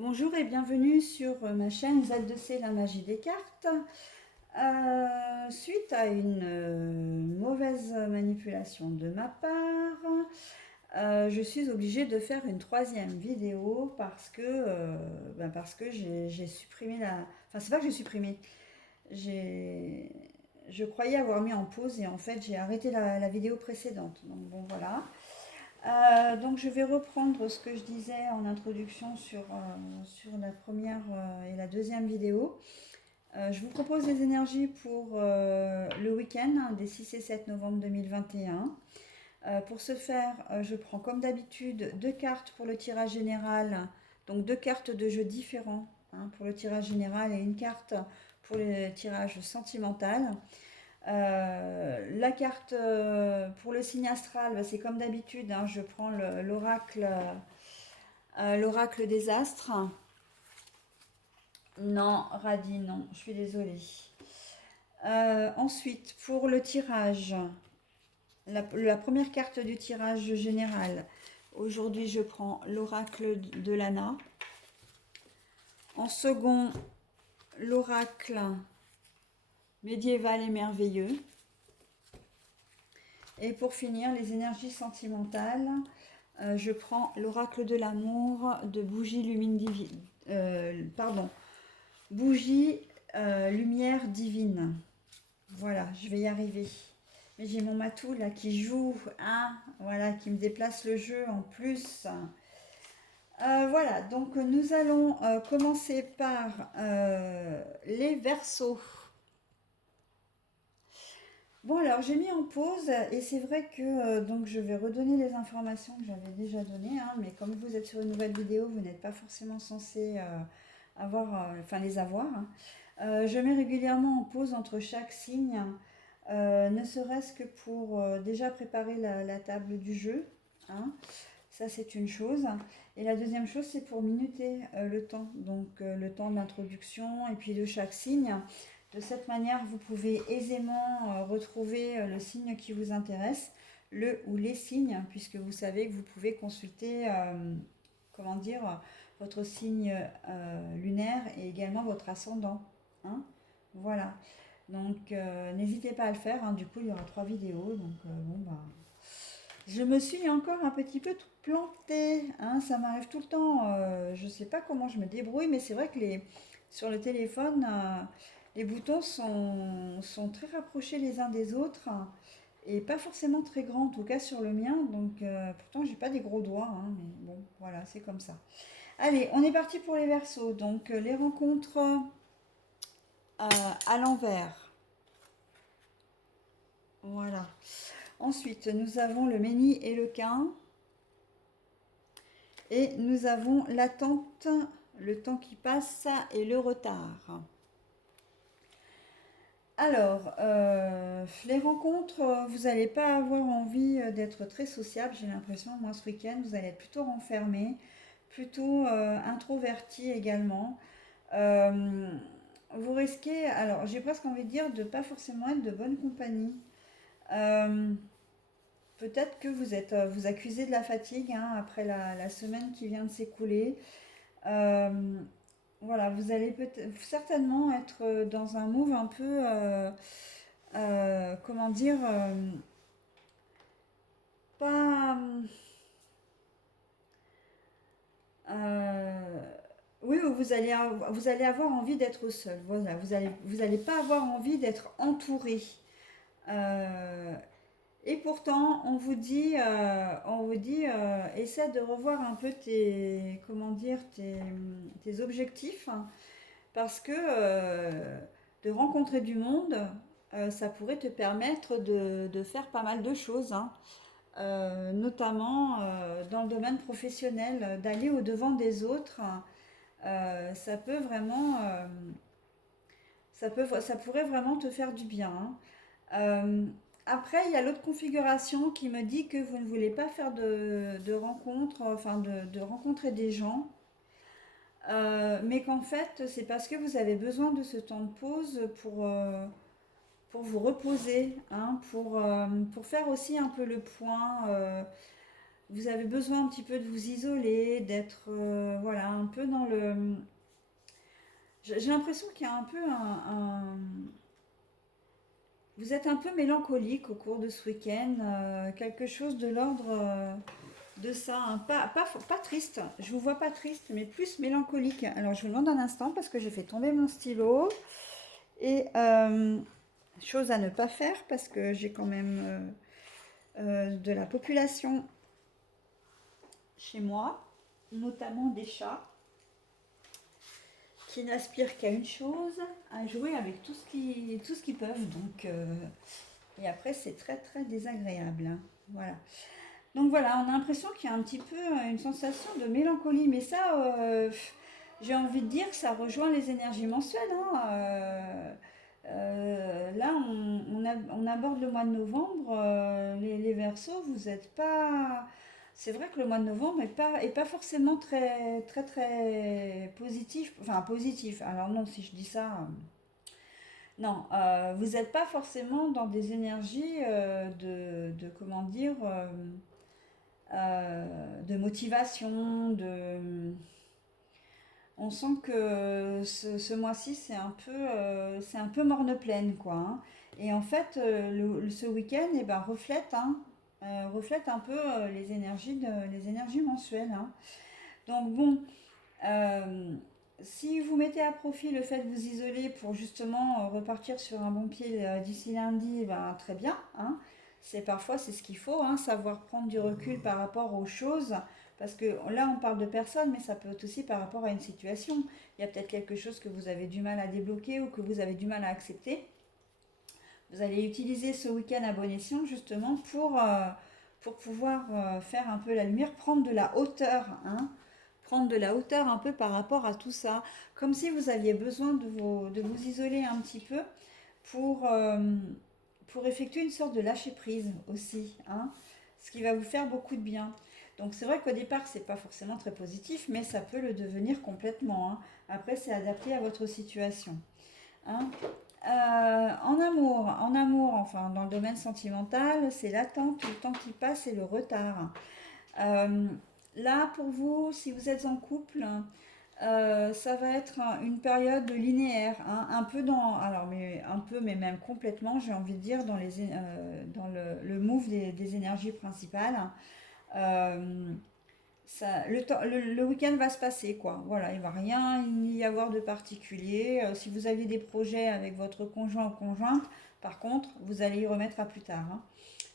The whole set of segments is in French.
Bonjour et bienvenue sur ma chaîne Z2C, la magie des cartes. Suite à une mauvaise manipulation de ma part, je suis obligée de faire une troisième vidéo parce que j'ai supprimé la... Enfin, c'est pas que j'ai supprimé, j'ai... Je croyais avoir mis en pause et en fait j'ai arrêté la vidéo précédente. Donc bon voilà. Donc je vais reprendre ce que je disais en introduction sur la première et la deuxième vidéo. Je vous propose les énergies pour le week-end des 6 et 7 novembre 2021. Pour ce faire, je prends comme d'habitude deux cartes pour le tirage général, donc deux cartes de jeu différents pour le tirage général et une carte pour le tirage sentimental. La carte pour le signe astral, bah, c'est comme d'habitude, je prends l'oracle des astres. Non, radis, non, je suis désolée. Ensuite, pour le tirage, la première carte du tirage général, aujourd'hui je prends l'oracle de Lana. En second, l'oracle médiéval et merveilleux. Et pour finir, les énergies sentimentales, je prends l'oracle de l'amour de Bougie Lumine Divine. Bougie Lumière Divine. Voilà, je vais y arriver. Mais j'ai mon matou là qui joue, voilà, qui me déplace le jeu en plus. Voilà, donc nous allons commencer par les Verseaux. Bon alors j'ai mis en pause et c'est vrai que donc je vais redonner les informations que j'avais déjà données, mais comme vous êtes sur une nouvelle vidéo, vous n'êtes pas forcément censé les avoir. Je mets régulièrement en pause entre chaque signe, ne serait-ce que pour déjà préparer la table du jeu. Ça c'est une chose. Et la deuxième chose c'est pour minuter le temps, donc le temps de l'introduction et puis de chaque signe. De cette manière, vous pouvez aisément retrouver le signe qui vous intéresse, le ou les signes, puisque vous savez que vous pouvez consulter, votre signe lunaire et également votre ascendant. Voilà. Donc, n'hésitez pas à le faire. Du coup, il y aura 3 vidéos. Donc, je me suis encore un petit peu plantée. Ça m'arrive tout le temps. Je ne sais pas comment je me débrouille, mais c'est vrai que sur le téléphone, les boutons sont très rapprochés les uns des autres et pas forcément très grands, en tout cas sur le mien. Donc, pourtant, j'ai pas des gros doigts, mais bon, voilà, c'est comme ça. Allez, on est parti pour les Verseaux. Donc, les rencontres à l'envers. Voilà. Ensuite, nous avons le Méni et le Quin. Et nous avons l'attente, le temps qui passe et le retard. Alors, les rencontres, vous n'allez pas avoir envie d'être très sociable, j'ai l'impression. Moi, ce week-end, vous allez être plutôt renfermé, plutôt introverti également. Euh, Vous risquez, alors j'ai presque envie de dire, de pas forcément être de bonne compagnie. Euh, Peut-être que vous accusez de la fatigue après la semaine qui vient de s'écouler. Euh, voilà, vous allez certainement être dans un move un peu, comment dire, pas, euh, oui, vous allez avoir envie d'être seul. Voilà, vous allez pas avoir envie d'être entouré. Euh, Et pourtant, on vous dit, essaie de revoir un peu tes objectifs, parce que de rencontrer du monde, ça pourrait te permettre de faire pas mal de choses, notamment dans le domaine professionnel, d'aller au-devant des autres. Ça peut vraiment, ça pourrait vraiment te faire du bien. Euh, Après, il y a l'autre configuration qui me dit que vous ne voulez pas faire de rencontres, de rencontrer des gens, mais qu'en fait, c'est parce que vous avez besoin de ce temps de pause pour vous reposer, pour faire aussi un peu le point. vous avez besoin un petit peu de vous isoler, d'être voilà, un peu dans le... J'ai l'impression qu'il y a un peu vous êtes un peu mélancolique au cours de ce week-end, quelque chose de l'ordre de ça, hein. Pas triste, je vous vois pas triste, mais plus mélancolique. Alors je vous demande un instant parce que j'ai fait tomber mon stylo. Et chose à ne pas faire parce que j'ai quand même de la population chez moi, notamment des chats, qui n'aspirent qu'à une chose, à jouer avec tout ce qu'ils peuvent. Donc, et après, c'est très très désagréable, hein. Voilà. Donc voilà, on a l'impression qu'il y a un petit peu une sensation de mélancolie, mais ça, j'ai envie de dire que ça rejoint les énergies mensuelles, hein. Là, on aborde le mois de novembre. Les Verseaux, vous n'êtes pas. C'est vrai que le mois de novembre est pas forcément très, très, très positif. Enfin, positif. Alors, non, si je dis ça. Non, vous n'êtes pas forcément dans des énergies comment dire, de motivation, on sent que ce mois-ci, c'est un peu morne-pleine, quoi, hein. Et en fait, ce week-end, eh ben, reflète un peu les énergies mensuelles, hein. Donc bon, euh, si vous mettez à profit le fait de vous isoler pour justement repartir sur un bon pied d'ici lundi, ben, très bien, hein. C'est ce qu'il faut, hein, savoir prendre du recul par rapport aux choses. Parce que là, on parle de personnes, mais ça peut être aussi par rapport à une situation. Il y a peut-être quelque chose que vous avez du mal à débloquer ou que vous avez du mal à accepter. Vous allez utiliser ce week-end à bon escient justement pour pouvoir faire un peu la lumière, prendre de la hauteur, hein, prendre de la hauteur un peu par rapport à tout ça, comme si vous aviez besoin de vous isoler un petit peu pour, euh, pour effectuer une sorte de lâcher prise aussi, hein, ce qui va vous faire beaucoup de bien. Donc c'est vrai qu'au départ c'est pas forcément très positif, mais ça peut le devenir complètement, hein. Après c'est adapté à votre situation, hein. En amour, enfin dans le domaine sentimental, c'est l'attente, le temps qui passe et le retard. Euh, Là, pour vous, si vous êtes en couple, ça va être une période linéaire, hein, un peu alors mais un peu, mais même complètement, j'ai envie de dire dans le move des énergies principales. Euh, le week-end va se passer, quoi. Voilà, il va rien y avoir de particulier. Si vous aviez des projets avec votre conjoint ou conjointe, par contre, vous allez y remettre à plus tard, hein.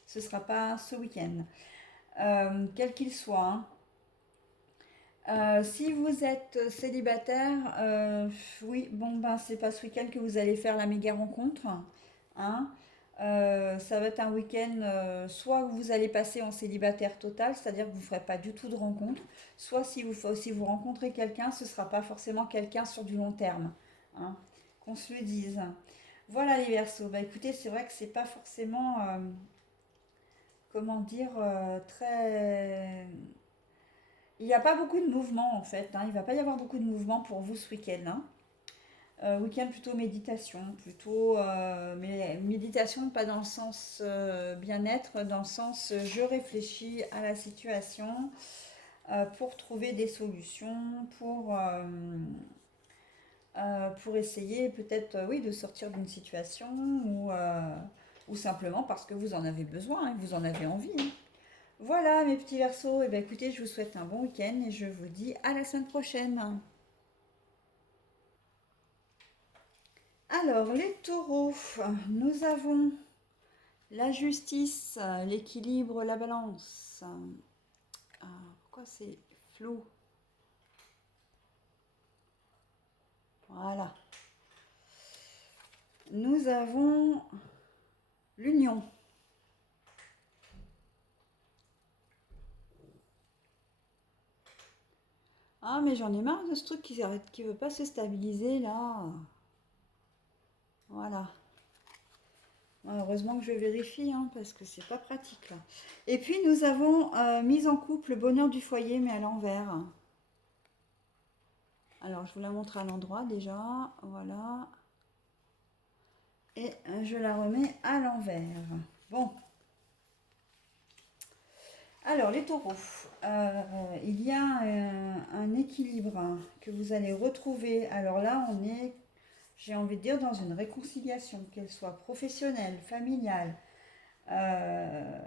Ce ne sera pas ce week-end, quel qu'il soit, hein. Si vous êtes célibataire, oui, bon ben c'est pas ce week-end que vous allez faire la méga rencontre, hein. Ça va être un week-end, soit vous allez passer en célibataire total, c'est-à-dire que vous ne ferez pas du tout de rencontre, soit si vous rencontrez quelqu'un, ce ne sera pas forcément quelqu'un sur du long terme, hein, qu'on se le dise. Voilà les Verseaux. Bah écoutez, c'est vrai que c'est pas forcément, comment dire, très il n'y a pas beaucoup de mouvement en fait, hein. Il ne va pas y avoir beaucoup de mouvement pour vous ce week-end, hein. Week-end plutôt méditation, plutôt mais méditation pas dans le sens bien-être, dans le sens je réfléchis à la situation pour trouver des solutions, pour essayer peut-être oui de sortir d'une situation ou simplement parce que vous en avez besoin, hein, vous en avez envie, hein. Voilà mes petits versos, et bien écoutez, je vous souhaite un bon week-end et je vous dis à la semaine prochaine. Alors, les taureaux, nous avons la justice, l'équilibre, la balance. Ah, pourquoi c'est flou? Voilà. Nous avons l'union. Ah, mais j'en ai marre de ce truc qui veut pas se stabiliser là. Voilà. Heureusement que je vérifie, hein, parce que c'est pas pratique là. Et puis nous avons mise en couple, le bonheur du foyer, mais à l'envers. Alors je vous la montre à l'endroit déjà, voilà. Et je la remets à l'envers. Bon, Alors, les taureaux, il y a un équilibre hein, que vous allez retrouver. Alors là, on est, j'ai envie de dire, dans une réconciliation, qu'elle soit professionnelle, familiale, euh,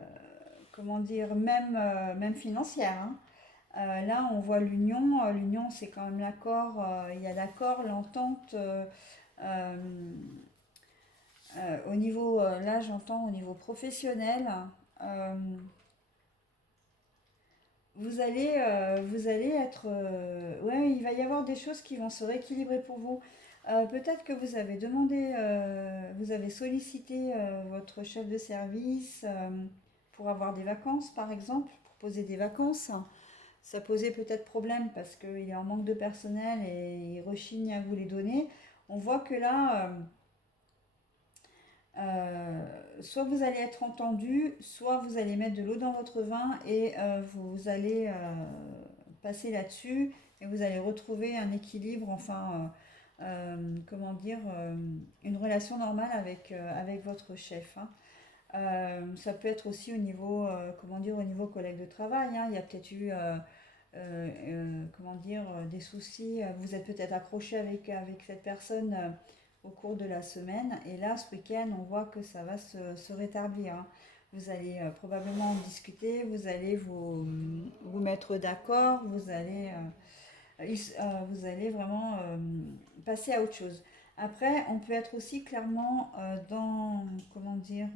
comment dire, même financière, hein. Là, on voit l'union. L'union, c'est quand même l'accord. Il y a l'accord, l'entente. Euh, Au niveau, là, j'entends au niveau professionnel. euh, vous allez être, ouais, il va y avoir des choses qui vont se rééquilibrer pour vous. Peut-être que vous avez demandé, vous avez sollicité votre chef de service pour avoir des vacances, par exemple, pour poser des vacances. Ça posait peut-être problème parce qu'il est en manque de personnel et il rechigne à vous les donner. On voit que là, soit vous allez être entendu, soit vous allez mettre de l'eau dans votre vin et vous allez passer là-dessus et vous allez retrouver un équilibre, enfin, comment dire, une relation normale avec votre chef, hein. Ça peut être aussi au niveau, comment dire, au niveau collègue de travail, hein. Il y a peut-être eu, comment dire, des soucis. Vous êtes peut-être accroché avec cette personne au cours de la semaine. Et là, ce week-end, on voit que ça va se rétablir, hein. Vous allez probablement en discuter, vous mettre d'accord, vous allez vraiment passer à autre chose. Après, on peut être aussi clairement dans, comment dire,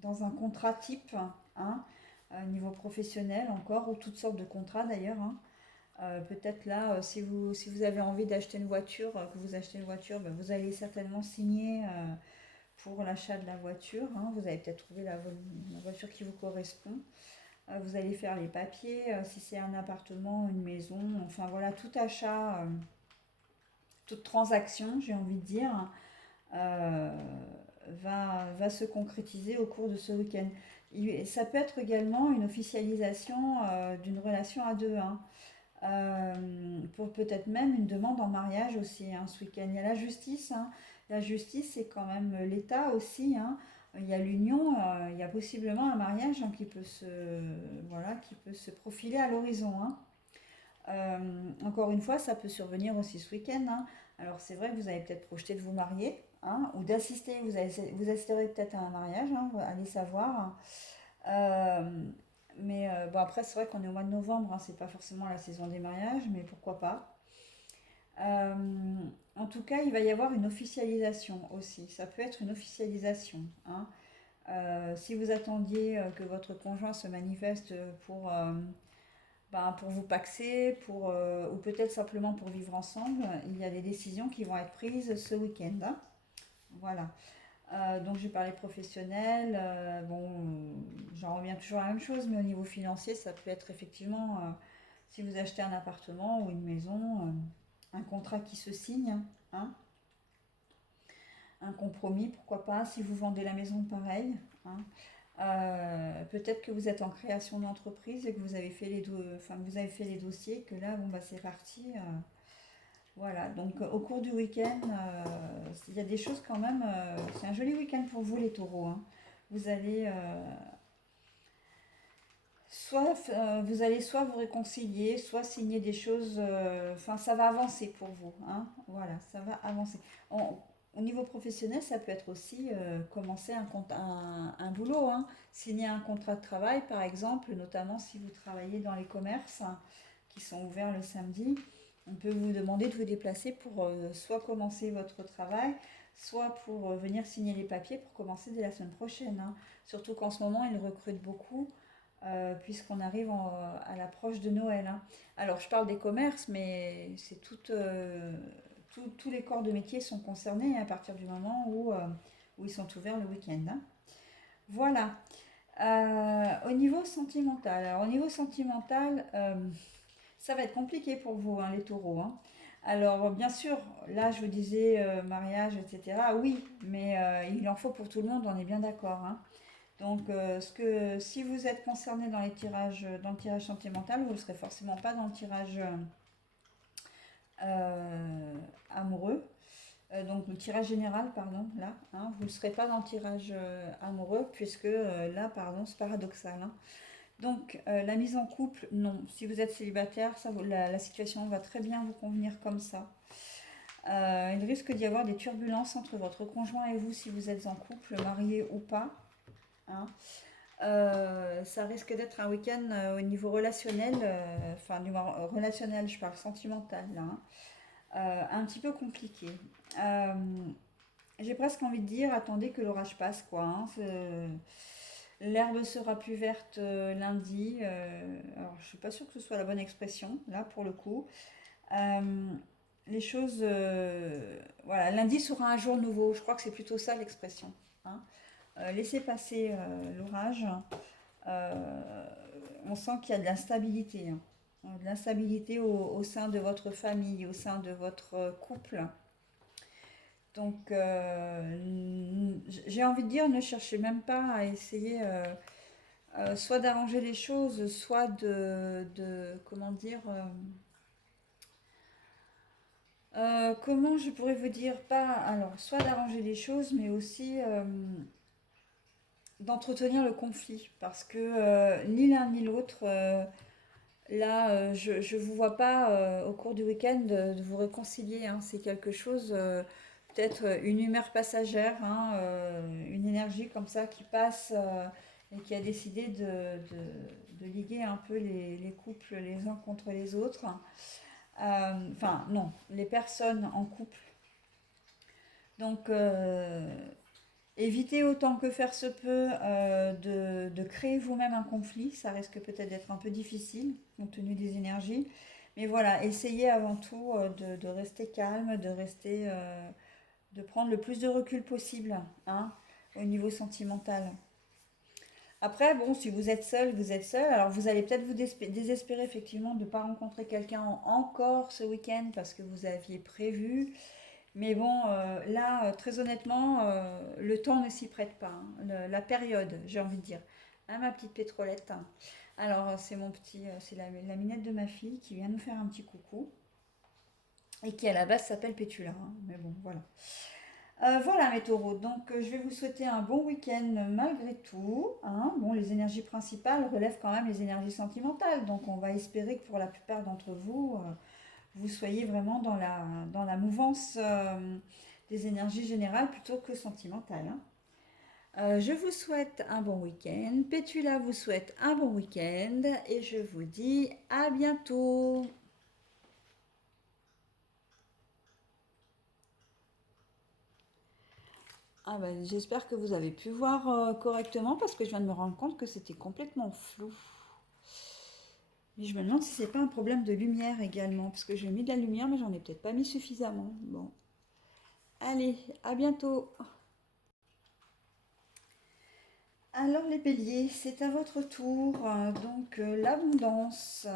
dans un contrat type, hein, niveau professionnel encore, ou toutes sortes de contrats d'ailleurs, hein. Peut-être là, si vous avez envie d'acheter une voiture, que vous achetez une voiture, ben, vous allez certainement signer pour l'achat de la voiture, hein. Vous allez peut-être trouver la voiture qui vous correspond. Vous allez faire les papiers, si c'est un appartement, une maison, enfin voilà, tout achat, toute transaction, j'ai envie de dire, euh, va se concrétiser au cours de ce week-end. Ça peut être également une officialisation d'une relation à deux, hein. Pour peut-être même une demande en mariage aussi, hein, ce week-end. Il y a la justice, hein. La justice, c'est quand même l'État aussi, hein. Il y a l'union, il y a possiblement un mariage hein, voilà, qui peut se profiler à l'horizon, hein. Encore une fois, ça peut survenir aussi ce week-end, hein. Alors c'est vrai que vous avez peut-être projeté de vous marier, hein, ou d'assister, vous assisterez peut-être à un mariage, hein, allez savoir. Euh, mais bon, après, c'est vrai qu'on est au mois de novembre, hein, c'est pas forcément la saison des mariages, mais pourquoi pas. Euh, En tout cas, il va y avoir une officialisation aussi. Ça peut être une officialisation, hein. Si vous attendiez que votre conjoint se manifeste pour vous paxer, ou peut-être simplement pour vivre ensemble, il y a des décisions qui vont être prises ce week-end, hein. Voilà. Donc j'ai parlé professionnel, bon, j'en reviens toujours à la même chose, mais au niveau financier, ça peut être effectivement, si vous achetez un appartement ou une maison, un contrat qui se signe, hein, un compromis, pourquoi pas, si vous vendez la maison, pareil, hein. Peut-être que vous êtes en création d'entreprise et que vous avez fait enfin, vous avez fait les dossiers, que là, bon, bah, c'est parti. Voilà, donc au cours du week-end, il y a des choses quand même. C'est un joli week-end pour vous, les taureaux, hein. Vous allez, vous allez soit vous réconcilier, soit signer des choses. Enfin, ça va avancer pour vous, hein. Voilà, ça va avancer. Au niveau professionnel, ça peut être aussi commencer un boulot, hein. Signer un contrat de travail, par exemple, notamment si vous travaillez dans les commerces hein, qui sont ouverts le samedi. On peut vous demander de vous déplacer pour soit commencer votre travail, soit pour venir signer les papiers pour commencer dès la semaine prochaine, hein. Surtout qu'en ce moment, ils recrutent beaucoup puisqu'on arrive à l'approche de Noël, hein. Alors, je parle des commerces, mais c'est tous les corps de métier sont concernés à partir du moment où ils sont ouverts le week-end, hein. Voilà. Au niveau sentimental, alors au niveau sentimental, ça va être compliqué pour vous, hein, les taureaux, hein. Alors, bien sûr, là, je vous disais mariage, etc. Oui, mais il en faut pour tout le monde, on est bien d'accord, hein. Donc, si vous êtes concerné dans le tirage sentimental, vous ne serez forcément pas dans le tirage amoureux. Donc, le tirage général, pardon, là, hein, vous ne serez pas dans le tirage amoureux, puisque là, pardon, c'est paradoxal, hein. Donc, la mise en couple, non. Si vous êtes célibataire, la situation va très bien vous convenir comme ça. Il risque d'y avoir des turbulences entre votre conjoint et vous si vous êtes en couple, marié ou pas, hein. Ça risque d'être un week-end au niveau relationnel, enfin du moins relationnel, je parle sentimental là, hein, un petit peu compliqué. Euh, j'ai presque envie de dire, attendez que l'orage passe, quoi, hein. L'herbe sera plus verte lundi. Alors, je suis pas sûre que ce soit la bonne expression, là, pour le coup. Euh, les choses. Voilà, lundi sera un jour nouveau. Je crois que c'est plutôt ça l'expression, hein. Laissez passer l'orage. Euh, on sent qu'il y a de l'instabilité, hein. De l'instabilité au sein de votre famille, au sein de votre couple. Donc, j'ai envie de dire, ne cherchez même pas à essayer soit d'arranger les choses, soit comment dire, comment je pourrais vous dire, pas, alors, soit d'arranger les choses, mais aussi d'entretenir le conflit, parce que ni l'un ni l'autre, là, je ne vous vois pas au cours du week-end de vous réconcilier, hein. C'est quelque chose, peut-être une humeur passagère, hein, une énergie comme ça qui passe et qui a décidé de liguer un peu les couples les uns contre les autres. Enfin, non, les personnes en couple. Donc, évitez autant que faire se peut de créer vous-même un conflit. Ça risque peut-être d'être un peu difficile compte tenu des énergies. Mais voilà, essayez avant tout de rester calme, de prendre le plus de recul possible, hein, au niveau sentimental. Après, bon, si vous êtes seul, vous êtes seul. Alors vous allez peut-être vous désespérer effectivement de ne pas rencontrer quelqu'un encore ce week-end parce que vous aviez prévu. Mais bon, là, très honnêtement, le temps ne s'y prête pas, hein. La période, j'ai envie de dire. Hein, ma petite pétrolette. Alors, c'est c'est la minette de ma fille qui vient nous faire un petit coucou et qui à la base s'appelle Pétula, hein. Mais bon, voilà. Voilà mes taureaux, donc je vais vous souhaiter un bon week-end malgré tout, hein. Bon, les énergies principales relèvent quand même les énergies sentimentales, donc on va espérer que pour la plupart d'entre vous, vous soyez vraiment dans la mouvance des énergies générales plutôt que sentimentales, hein. Je vous souhaite un bon week-end. Pétula vous souhaite un bon week-end et je vous dis à bientôt. Ah ben, j'espère que vous avez pu voir correctement parce que je viens de me rendre compte que c'était complètement flou. Mais je me demande si c'est pas un problème de lumière également parce que j'ai mis de la lumière mais j'en ai peut-être pas mis suffisamment. Bon, allez, à bientôt. Alors les béliers, c'est à votre tour. Donc l'abondance.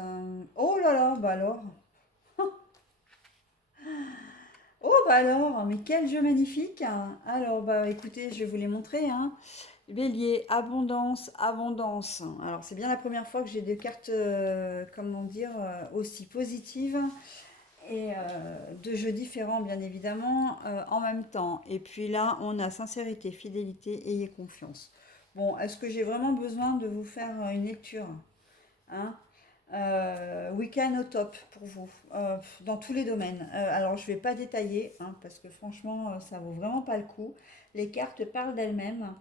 Oh là là, bah alors. Oh bah alors, mais quel jeu magnifique, hein. Alors bah écoutez, je vais vous les montrer, hein. Bélier, abondance, abondance. Alors c'est bien la première fois que j'ai des cartes, comment dire, aussi positives et de jeux différents bien évidemment en même temps. Et puis là, on a sincérité, fidélité, ayez confiance. Bon, est-ce que j'ai vraiment besoin de vous faire une lecture, hein? Week-end au top pour vous, dans tous les domaines. Alors je ne vais pas détailler, hein, parce que franchement, ça vaut vraiment pas le coup. Les cartes parlent d'elles-mêmes.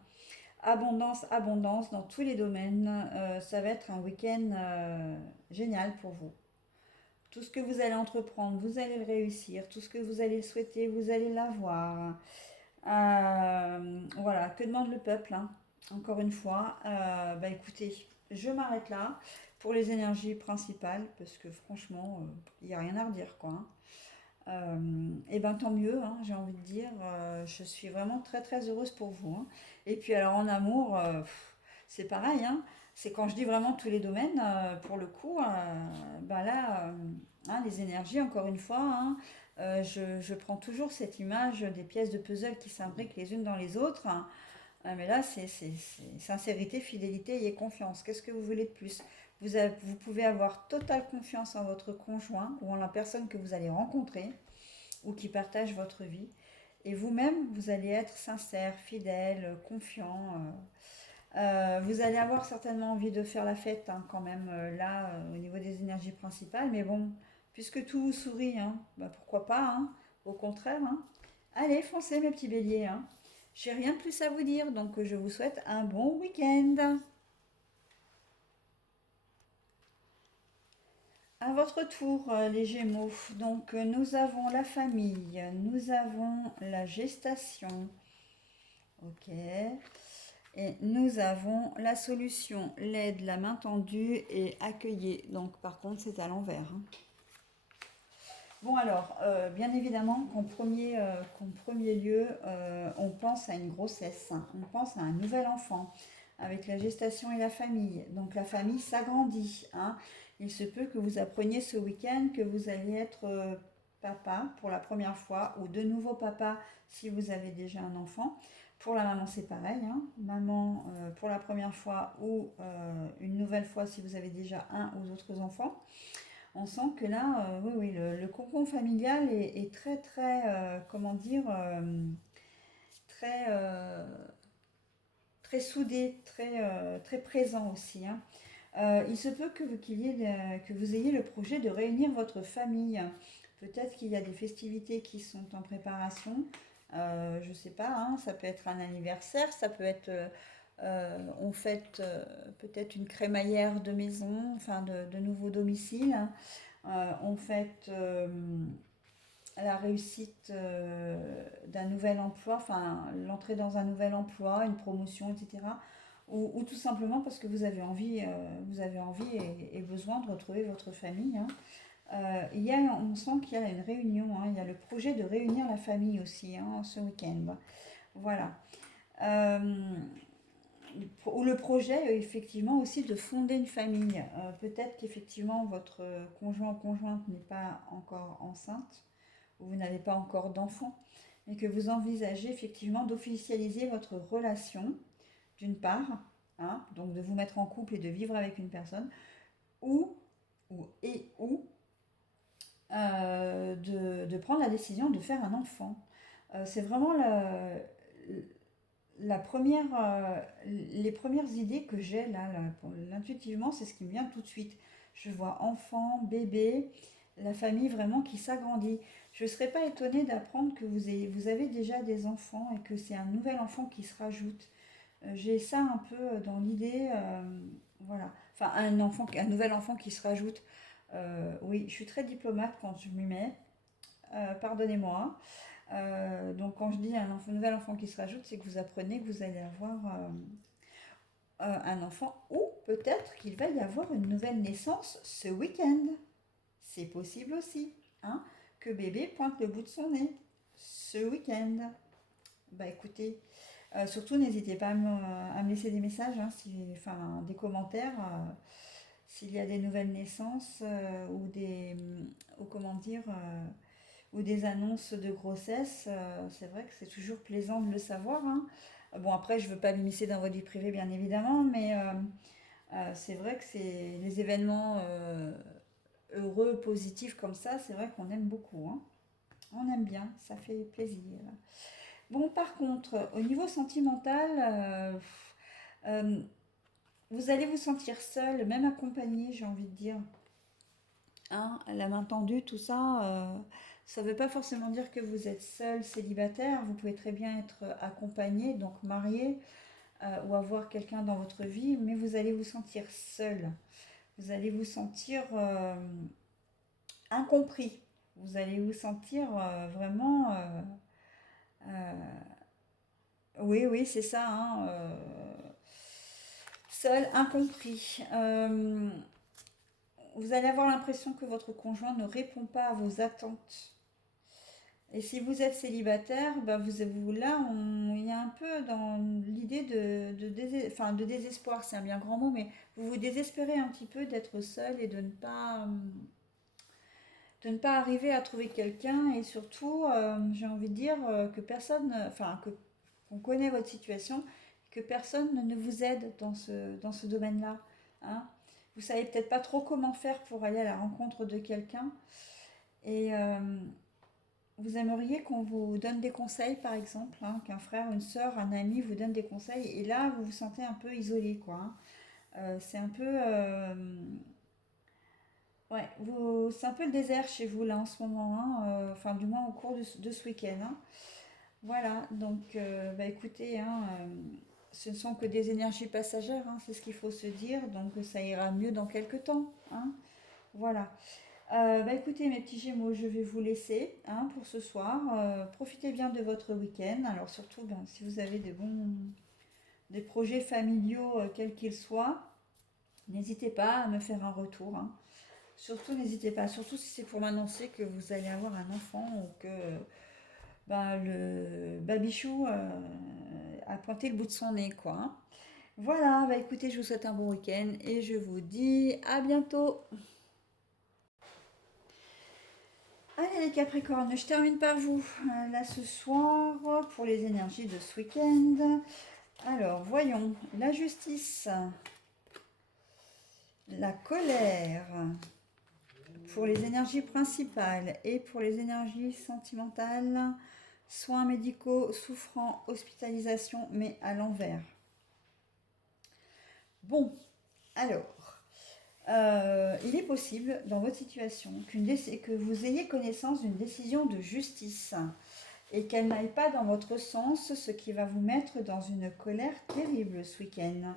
Abondance, abondance dans tous les domaines. Ça va être un week-end génial pour vous. Tout ce que vous allez entreprendre, vous allez le réussir. Tout ce que vous allez souhaiter, vous allez l'avoir. Voilà, que demande le peuple, hein. Encore une fois, bah écoutez, je m'arrête là pour les énergies principales parce que franchement, il n'y a rien à redire, quoi, hein. Et ben tant mieux, hein, j'ai envie de dire. Je suis vraiment très très heureuse pour vous, hein. Et puis alors en amour, c'est pareil, hein. C'est quand je dis vraiment tous les domaines, pour le coup, ben là, hein, les énergies, encore une fois, hein, je prends toujours cette image des pièces de puzzle qui s'imbriquent les unes dans les autres, hein. Mais là, c'est sincérité, fidélité et confiance. Qu'est-ce que vous voulez de plus? Vous pouvez avoir totale confiance en votre conjoint ou en la personne que vous allez rencontrer ou qui partage votre vie. Et vous-même, vous allez être sincère, fidèle, confiant. Vous allez avoir certainement envie de faire la fête hein, quand même là au niveau des énergies principales, mais bon, puisque tout vous sourit, hein, bah, pourquoi pas, hein, au contraire. Hein. Allez, foncez mes petits béliers. Hein. J'ai rien de plus à vous dire, donc je vous souhaite un bon week-end. À votre tour, les Gémeaux. Donc, nous avons la famille, nous avons la gestation, ok, et nous avons la solution, l'aide, la main tendue et accueillir. Donc, par contre, c'est à l'envers. Hein. Bon alors, bien évidemment qu'en premier lieu, on pense à une grossesse, hein. On pense à un nouvel enfant avec la gestation et la famille. Donc la famille s'agrandit. Hein. Il se peut que vous appreniez ce week-end que vous allez être papa pour la première fois ou de nouveau papa si vous avez déjà un enfant. Pour la maman, c'est pareil. Hein. Maman pour la première fois ou une nouvelle fois si vous avez déjà un ou d'autres enfants. On sent que là, oui, oui, le cocon familial est très, très, comment dire, très, très soudé, très, très présent aussi. Hein. Il se peut que vous ayez le projet de réunir votre famille. Peut-être qu'il y a des festivités qui sont en préparation. Je ne sais pas, hein, ça peut être un anniversaire, ça peut être on fête peut-être une crémaillère de maison, enfin de nouveaux domiciles. Hein. On fête la réussite d'un nouvel emploi, enfin l'entrée dans un nouvel emploi, une promotion, etc. Ou tout simplement parce que vous avez envie et besoin de retrouver votre famille. Hein. On sent qu'il y a une réunion, hein, il y a le projet de réunir la famille aussi hein, ce week-end. Voilà. Ou le projet effectivement aussi de fonder une famille. Peut-être qu'effectivement votre conjoint ou conjointe n'est pas encore enceinte ou vous n'avez pas encore d'enfant, mais que vous envisagez effectivement d'officialiser votre relation d'une part, hein, donc de vous mettre en couple et de vivre avec une personne, ou, ou de prendre la décision de faire un enfant. C'est vraiment la première, les premières idées que j'ai là, intuitivement, c'est ce qui me vient tout de suite. Je vois enfant, bébé, la famille vraiment qui s'agrandit. Je ne serais pas étonnée d'apprendre que vous avez déjà des enfants et que c'est un nouvel enfant qui se rajoute. J'ai ça un peu dans l'idée, voilà. Enfin, un nouvel enfant qui se rajoute. Oui, je suis très diplomate quand je m'y mets. Pardonnez-moi. Donc quand je dis nouvel enfant qui se rajoute, c'est que vous apprenez que vous allez avoir un enfant ou peut-être qu'il va y avoir une nouvelle naissance ce week-end. C'est possible aussi. Hein, que bébé pointe le bout de son nez ce week-end. Bah écoutez, surtout n'hésitez pas à me laisser des messages, hein, enfin des commentaires. S'il y a des nouvelles naissances ou comment dire, ou des annonces de grossesse, c'est vrai que c'est toujours plaisant de le savoir. Hein. Bon, après, je ne veux pas m'immiscer dans votre vie privée, bien évidemment, mais c'est vrai que c'est les événements heureux, positifs comme ça, c'est vrai qu'on aime beaucoup. Hein. On aime bien, ça fait plaisir. Bon, par contre, au niveau sentimental, euh, vous allez vous sentir seul, même accompagné, j'ai envie de dire. Hein, la main tendue, tout ça, ça ne veut pas forcément dire que vous êtes seul, célibataire. Vous pouvez très bien être accompagné, donc marié, ou avoir quelqu'un dans votre vie, mais vous allez vous sentir seul. Vous allez vous sentir incompris. Vous allez vous sentir vraiment... euh, oui, oui, c'est ça. Hein, seul, incompris. Vous allez avoir l'impression que votre conjoint ne répond pas à vos attentes. Et si vous êtes célibataire, bah là, il y a un peu dans l'idée de désespoir, c'est un bien grand mot, mais vous vous désespérez un petit peu d'être seul et de ne pas arriver à trouver quelqu'un. Et surtout, j'ai envie de dire que personne, qu'on connaît votre situation, que personne ne vous aide dans ce domaine-là. Hein. Vous savez peut-être pas trop comment faire pour aller à la rencontre de quelqu'un. Et vous aimeriez qu'on vous donne des conseils, par exemple, hein, qu'un frère, une sœur, un ami vous donne des conseils, et là, vous vous sentez un peu isolé, quoi, hein. C'est un peu... ouais, c'est un peu le désert chez vous, là, en ce moment, hein, enfin, du moins au cours de ce week-end, hein. Voilà, donc, bah, écoutez, hein, ce ne sont que des énergies passagères, hein, c'est ce qu'il faut se dire, donc ça ira mieux dans quelques temps, hein. Voilà. Bah écoutez mes petits Gémeaux, je vais vous laisser hein, pour ce soir. Profitez bien de votre week-end. Alors surtout, ben, si vous avez des projets familiaux, quels qu'ils soient, n'hésitez pas à me faire un retour, hein. Surtout, n'hésitez pas, surtout si c'est pour m'annoncer que vous allez avoir un enfant ou que ben, le babichou a pointé le bout de son nez, quoi, hein. Voilà, bah écoutez, je vous souhaite un bon week-end et je vous dis à bientôt. Allez les Capricornes, je termine par vous, là ce soir, pour les énergies de ce week-end. Alors, voyons, la justice, la colère, pour les énergies principales et pour les énergies sentimentales, soins médicaux, souffrants, hospitalisation, mais à l'envers. Bon, alors, il est possible dans votre situation que vous ayez connaissance d'une décision de justice et qu'elle n'aille pas dans votre sens, ce qui va vous mettre dans une colère terrible ce week-end.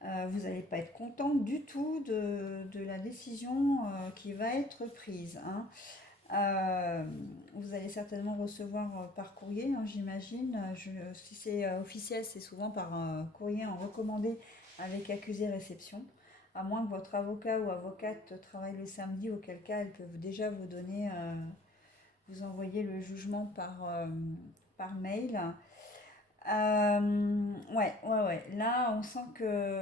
Vous n'allez pas être content du tout de la décision qui va être prise, hein. Vous allez certainement recevoir par courrier, hein, j'imagine. Si c'est officiel, c'est souvent par courrier en recommandé avec accusé-réception. À moins que votre avocat ou avocate travaille le samedi, auquel cas elle peut déjà vous donner, vous envoyer le jugement par mail. Ouais. Là, on sent que,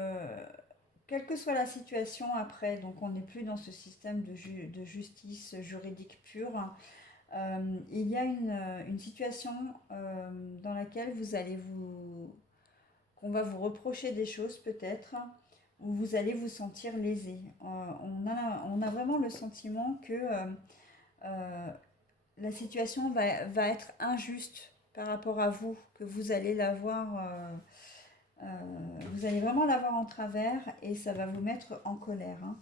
quelle que soit la situation après, donc on n'est plus dans ce système de justice juridique pure. Il y a une situation dans laquelle qu'on va vous reprocher des choses peut-être, où vous allez vous sentir lésé. On a vraiment le sentiment que la situation va être injuste par rapport à vous, que vous allez euh, vous allez vraiment l'avoir en travers et ça va vous mettre en colère, hein.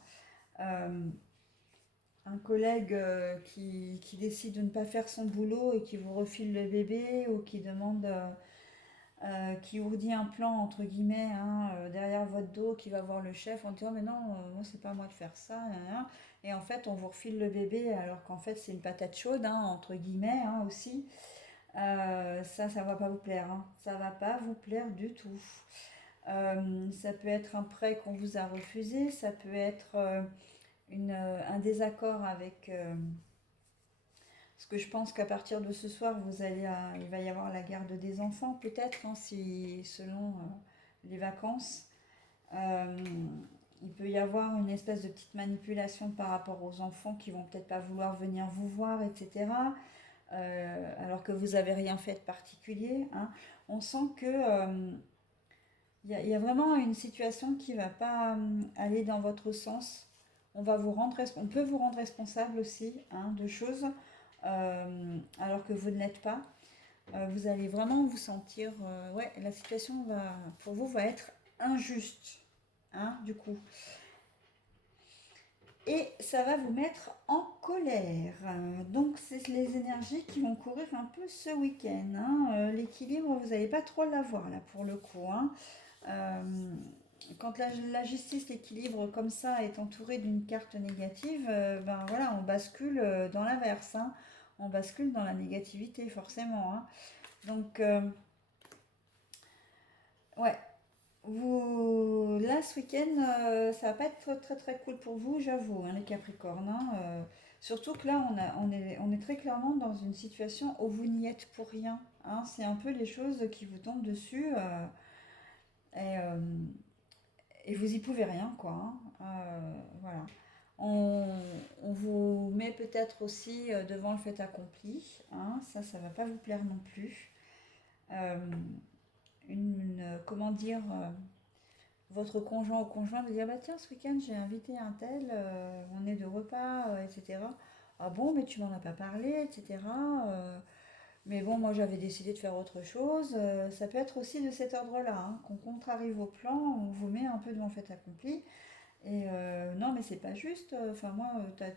Euh, un collègue qui décide de ne pas faire son boulot et qui vous refile le bébé ou qui demande, qui ourdit un plan entre guillemets hein, derrière votre dos, qui va voir le chef en disant mais non, moi c'est pas à moi de faire ça, et en fait on vous refile le bébé alors qu'en fait c'est une patate chaude hein, entre guillemets hein, aussi. Ça va pas vous plaire, hein. Ça va pas vous plaire du tout. Ça peut être un prêt qu'on vous a refusé, ça peut être un désaccord avec... parce que je pense qu'à partir de ce soir, il va y avoir la garde des enfants, peut-être, hein, si, selon les vacances. Euh, il peut y avoir une espèce de petite manipulation par rapport aux enfants qui vont peut-être pas vouloir venir vous voir, etc. Alors que vous n'avez rien fait de particulier, hein. On sent que y a vraiment une situation qui ne va pas aller dans votre sens. On peut vous rendre responsable aussi hein, de choses alors que vous ne l'êtes pas. Vous allez vraiment vous sentir, ouais, la situation pour vous va être injuste, hein, du coup. Et ça va vous mettre en colère. Donc c'est les énergies qui vont courir un peu ce week-end, hein. L'équilibre, vous n'allez pas trop l'avoir là pour le coup, hein. Quand la justice, l'équilibre comme ça est entouré d'une carte négative, ben voilà, on bascule dans l'inverse, hein. On bascule dans la négativité forcément, hein. Donc ouais, là, ce week-end, ça va pas être très très cool pour vous, j'avoue, hein, les Capricornes, hein. Surtout que là, on est très clairement dans une situation où vous n'y êtes pour rien, hein. C'est un peu les choses qui vous tombent dessus et, euh, et vous y pouvez rien, quoi, hein. Voilà. On, on vous met peut-être aussi devant le fait accompli, hein. Ça va pas vous plaire non plus. Euh, comment dire votre conjoint ou conjointe de dire bah tiens ce week-end j'ai invité un tel, on est de repas, etc. ah bon, mais tu m'en as pas parlé, etc. Mais bon, moi j'avais décidé de faire autre chose. Ça peut être aussi de cet ordre-là, hein, qu'on contrarie vos plans, on vous met un peu devant le fait accompli. Et non, mais c'est pas juste. Enfin, moi,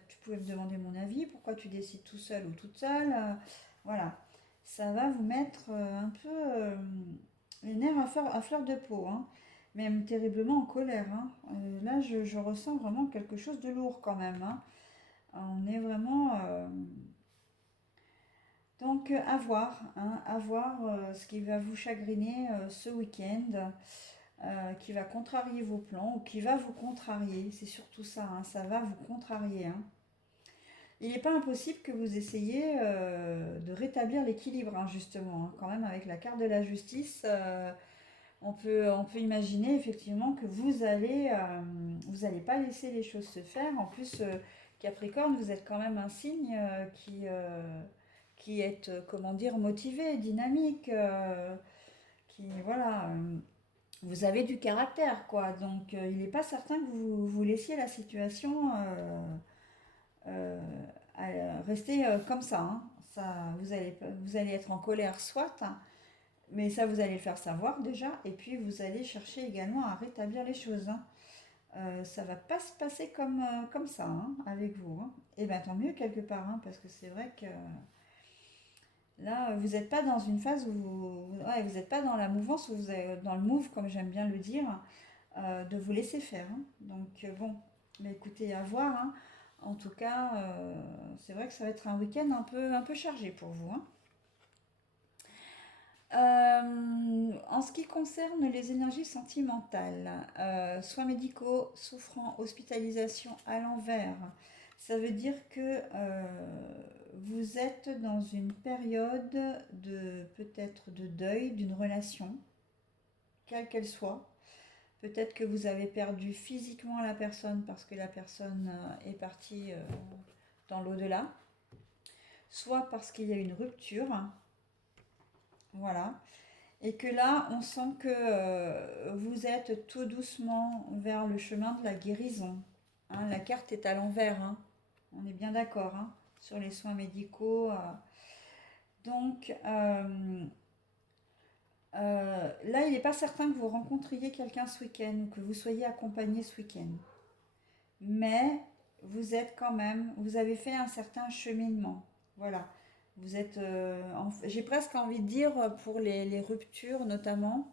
tu pouvais me demander mon avis. Pourquoi tu décides tout seul ou toute seule? Voilà. Ça va vous mettre un peu les nerfs à fleur de peau, hein. Même terriblement en colère, hein. Là, je ressens vraiment quelque chose de lourd quand même, hein. On est vraiment. Donc, à voir, hein, à voir ce qui va vous chagriner ce week-end, qui va contrarier vos plans ou qui va vous contrarier. C'est surtout ça, hein, ça va vous contrarier, hein. Il n'est pas impossible que vous essayiez de rétablir l'équilibre, hein, justement, hein. Quand même, avec la carte de la justice, on peut imaginer effectivement que vous allez pas laisser les choses se faire. En plus, Capricorne, vous êtes quand même un signe qui est, comment dire, motivé, dynamique, voilà, vous avez du caractère, quoi. Donc, il n'est pas certain que vous laissiez la situation euh, rester comme ça, hein. Ça, vous allez être en colère, soit, hein, mais ça, vous allez le faire savoir déjà, et puis vous allez chercher également à rétablir les choses, hein. Ça va pas se passer comme ça, hein, avec vous, hein. Et bien tant mieux quelque part, hein, parce que c'est vrai que là, vous n'êtes pas dans une phase où ouais, vous n'êtes pas dans la mouvance, où vous êtes dans le move, comme j'aime bien le dire, de vous laisser faire, hein. Donc bon, mais écoutez, à voir, hein. En tout cas, c'est vrai que ça va être un week-end un peu chargé pour vous, hein. En ce qui concerne les énergies sentimentales, soins médicaux, souffrants, hospitalisation à l'envers, ça veut dire que vous êtes dans une période de peut-être de deuil d'une relation, quelle qu'elle soit. Peut-être que vous avez perdu physiquement la personne parce que la personne est partie dans l'au-delà, soit parce qu'il y a une rupture, voilà. Et que là, on sent que vous êtes tout doucement vers le chemin de la guérison, hein. La carte est à l'envers, hein. On est bien d'accord, hein, sur les soins médicaux. Donc, là, il n'est pas certain que vous rencontriez quelqu'un ce week-end ou que vous soyez accompagné ce week-end. Mais vous avez fait un certain cheminement. Voilà. Vous êtes, j'ai presque envie de dire, pour les ruptures notamment,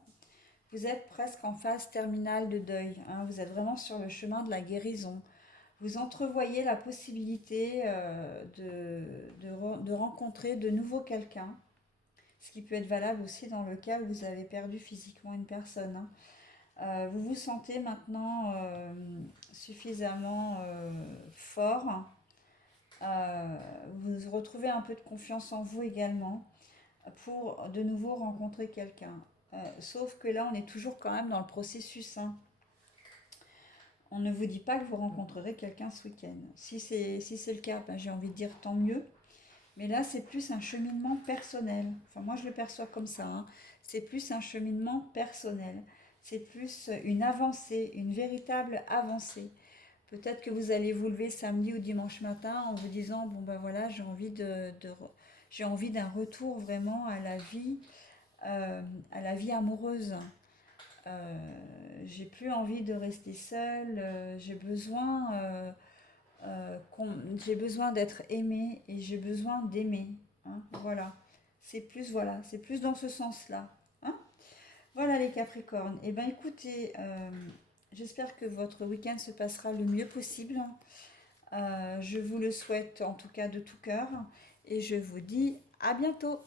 vous êtes presque en phase terminale de deuil, hein. Vous êtes vraiment sur le chemin de la guérison. Vous entrevoyez la possibilité de rencontrer de nouveau quelqu'un, ce qui peut être valable aussi dans le cas où vous avez perdu physiquement une personne, hein. Vous vous sentez maintenant suffisamment fort. Vous retrouvez un peu de confiance en vous également pour de nouveau rencontrer quelqu'un. Sauf que là, on est toujours quand même dans le processus, hein. On ne vous dit pas que vous rencontrerez quelqu'un ce week-end. Si c'est le cas, ben, j'ai envie de dire tant mieux. Mais là, c'est plus un cheminement personnel. Enfin, moi, je le perçois comme ça, hein. C'est plus un cheminement personnel. C'est plus une avancée, une véritable avancée. Peut-être que vous allez vous lever samedi ou dimanche matin en vous disant, bon ben voilà, j'ai envie d'un retour vraiment à la vie amoureuse. J'ai plus envie de rester seule. J'ai besoin d'être aimée et j'ai besoin d'aimer, hein. Voilà. C'est plus dans ce sens-là, hein. Voilà les Capricornes. Eh bien écoutez, j'espère que votre week-end se passera le mieux possible. Je vous le souhaite en tout cas de tout cœur et je vous dis à bientôt.